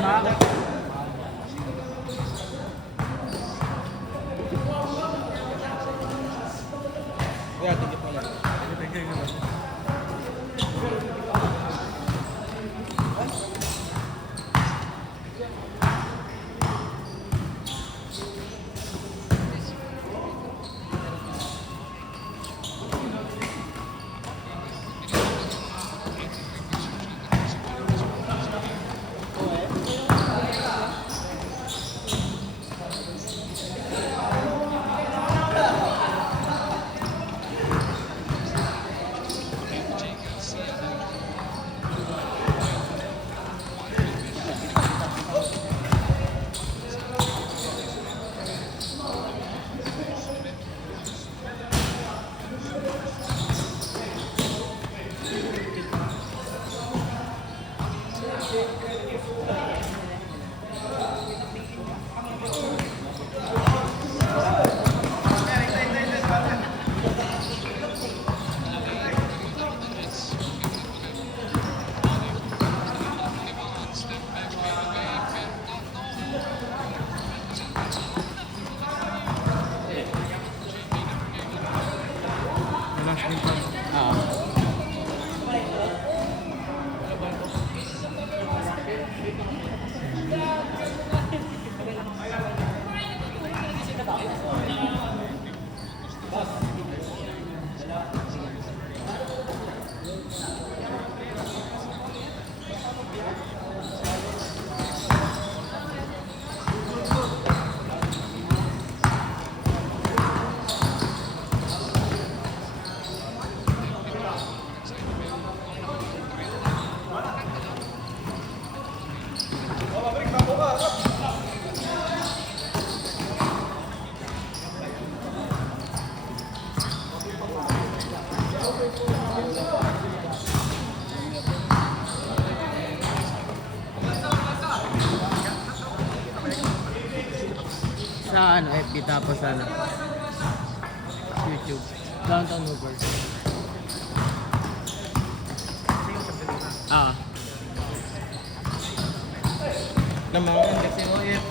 Yeah, tingin pala. Tingin nga. Sa ano, FB tapos ano, YouTube, Downtown Movers. Ah. Namang kasi mo eh.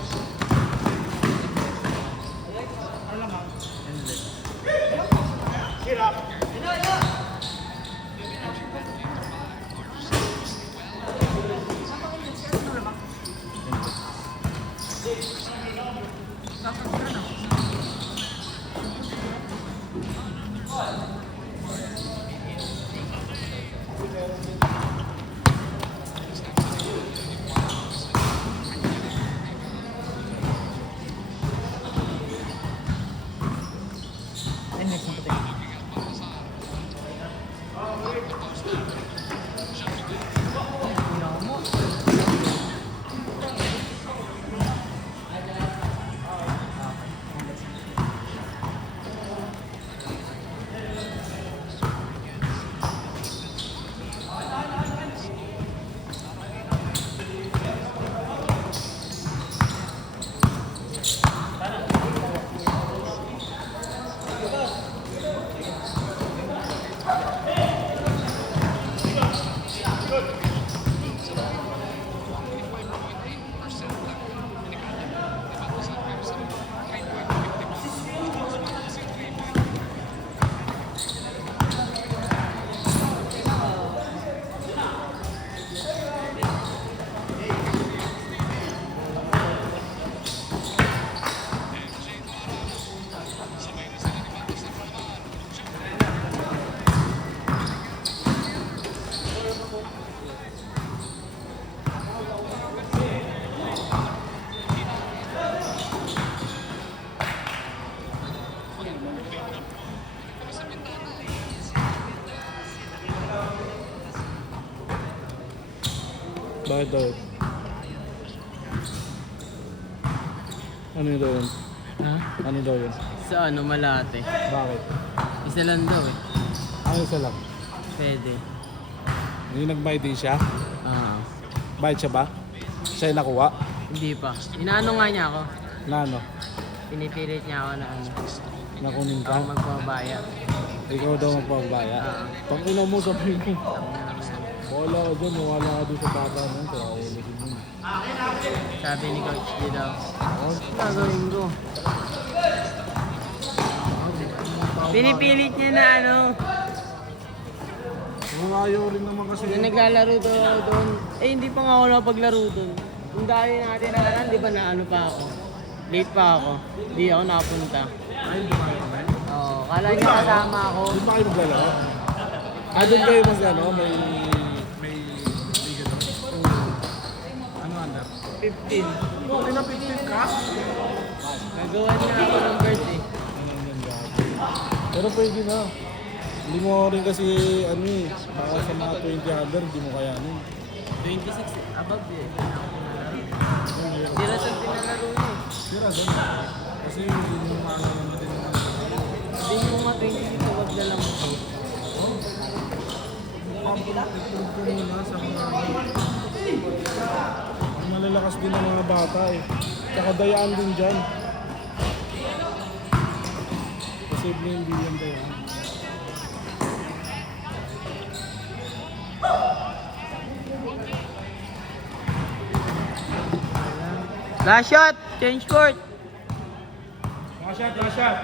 Bakit daw? Ano yun daw yun? Ha? Ano daw yun? Sa ano, Malate. Bakit? Isa lang daw eh. Ano isa lang? Pwede. Hindi nagbayad din siya? Ah. Bayad siya ba? Siya yung nakuha? Hindi pa. Inaano nga niya ako. Na ano? Pinipilit niya ako na ano. Nakunin ka? Ako magpabaya. Ikaw daw magpapabaya? Pag ina mo sa mo. Tama na naman. Wala ka dyan, wala ka doon sa bata nun. Kaya ulit mo. Sabi ni Coach G daw. Gagawin ko. Pinipilit niya na ano. Ang ayaw rin naman kasi. Yung naglalaro doon. Eh, hindi pa nga ako napaglaro doon. Yung dahil natin nakaraan, di ba na ano pa ako? Late pa ako. Hindi ako nakapunta. Ay, dumayo ka ba? Oo, kala niya kasama ako. Doon ba kayo maglalaro? Doon kayo mag-ano? May liga doon. Ano anda? 15. Oh, pinapipit ka? Nagawa niya ako ng birthday. Pero pwede na. Hindi mo rin kasi ano eh, para sa mga 20 under, hindi mo kayanin. 26, above eh. Hindi na siyang pinalaro niya. Sira doon. Kasi hindi mo maalaman na din naman. Hindi mo nga 26, wag na lang ako. Pagpunto muna sa mga Ang malalakas din ng mga bata eh. Tsaka dayaan din dyan. Posible hindi yan dayaan. Last shot! Change court! Last shot!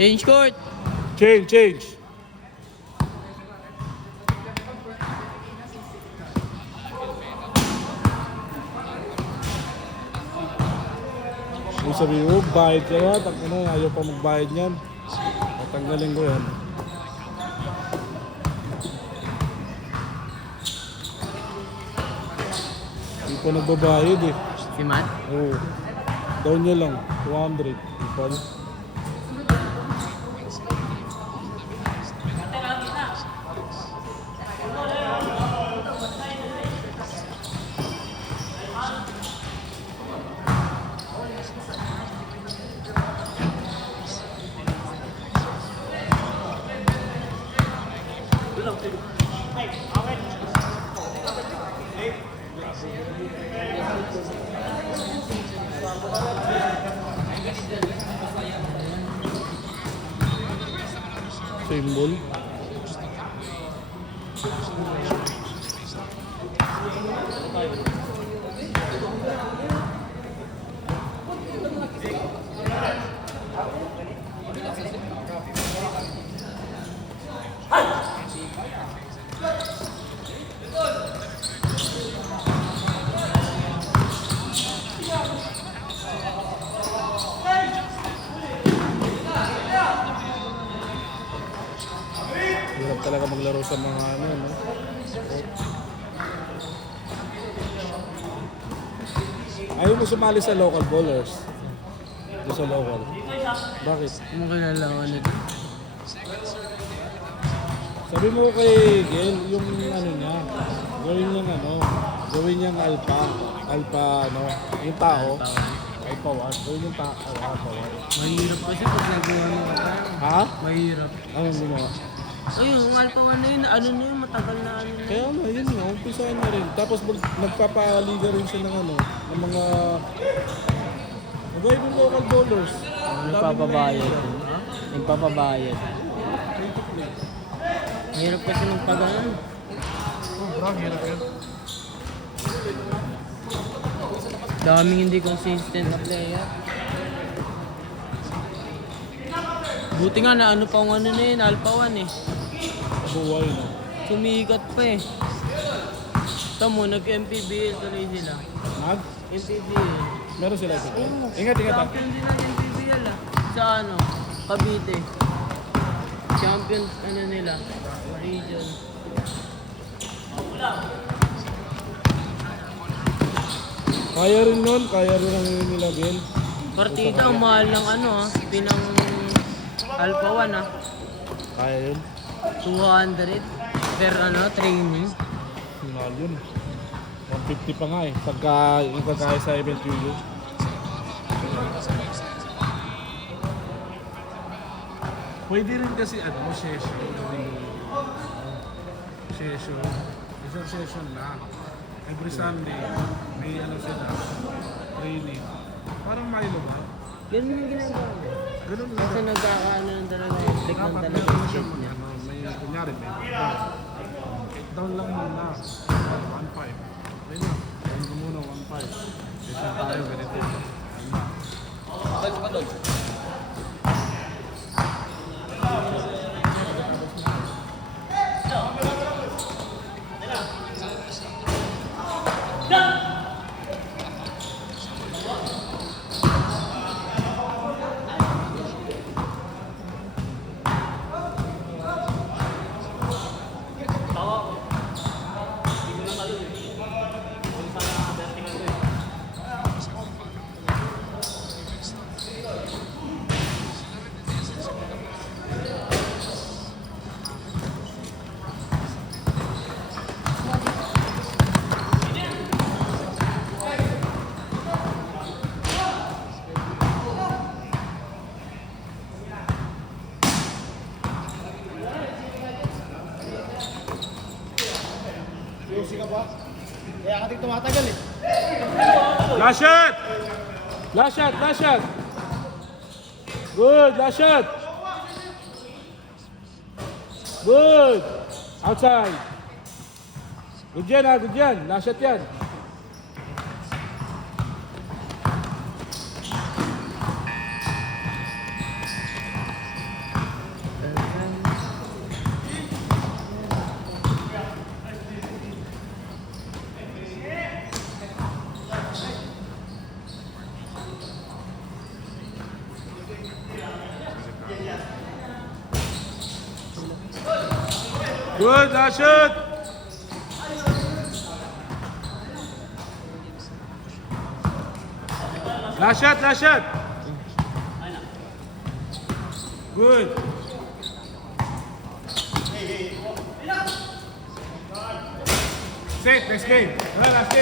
Change court! Change! Yung sabi ko, bayad ka na, ayaw pa magbayad niyan. Tatanggalin ko yan. Hindi pa nagbabayad eh. Si Matt? Oo. Down niya lang, 200. Ipal. Symbol. Hirap talaga maglaro sa mga ano, no? Ayaw mo sumali sa local bowlers. Doon sa local. Bakit? Ano kilala ko nito? Sabi mo kay Gel, yung ano niya, gawin niyang alpha, ano, yung tao, alpha 1, gawin yung tao, alpha 1. Mahirap kasi pag nagawa mo ka tayo. Ha? Mahirap. Ano mo na? Ayun, yung alpha 1 na yun, ano na yun, matagal na ano na. Kaya nga, yun nga, umpisahan na rin. Tapos nagpapaliga rin siya ng ano, ng mga, gawin yung local bowlers. Nagpapabayad. Nagpapabayad. Mahirap kasi magpagalan. Bro, hirap yun. Daming hindi consistent na player. Buti nga na ano pa ang ano na yun, alpha 1 eh. Buhay na. Sumikat pa eh. Tamo, nag-MPBL tuloy sila. Mag? MPBL. Meron sila ito. Ingat ha. Champion din ng MPBL ah. Sa ano, Cavite. Champion ano nila, region. Kaya rin nun, kaya rin ang nila Gel. Partida, ang mahal ng ano ah, pinang alpha 1 ah. Kaya yun. 200 per ano, training. Mahal yun. 150 pa nga eh. Pagka yung kagaya sa event yun. Pwede rin kasi session. Session. Isang session lang. Every Sunday, may sila, training. Parang Milo ba? Ganun yung ginagawa ko. Ganun Kasi lang. nagkakaano ng talaga, click ng Dapat talaga meron yung siyang shit niya. may kunyari, may down lang muna. 1.5. Okay na. Down ko muna 1.5. Session tayo, ganito. Last shot! Last shot! Last shot! Good! Last shot! Good! Outside! Good yan ha! Good yan! Last shot yan! Good! Last shot! Last shot! Last shot! Good! Set! Next game! Last game!